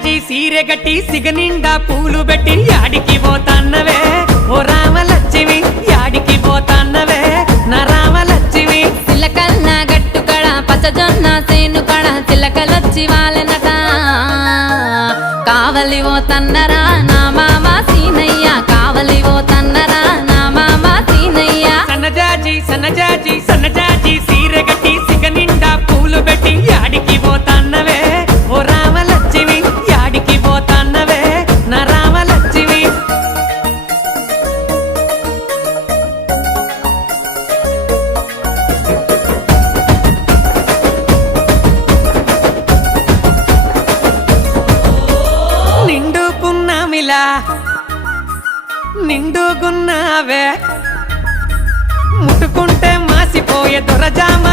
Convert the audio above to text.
సన్నజాజి సీరె గట్టి సిగనిండా పూలు పెట్టి యాడికి పోతాన్నవే ఓ రామలక్ష్మి యాడికి పోతాన్నవే నా రామలక్ష్మి చిలకల్లా గట్టు కడ పచ్చజొన్న సేను కడ చిలకలొచ్చి వాలెనట కావలి ఓ తన్నరా నా మామ సీనయ్య కావలి ఓ తన్నరా నా మామ సీనయ్య సన్నజాజి సీరె గట్టి సిగనిండా పూలు పెట్టి యాడికి పోతాన్నవే ఓ రామలక్ష్మి యాడికి పోతాన్నవే నా రామలక్ష్మి నిండు పున్నమిలా నిండుగున్నావే ముట్టుకుంటే మాసిపోయే దొరజామ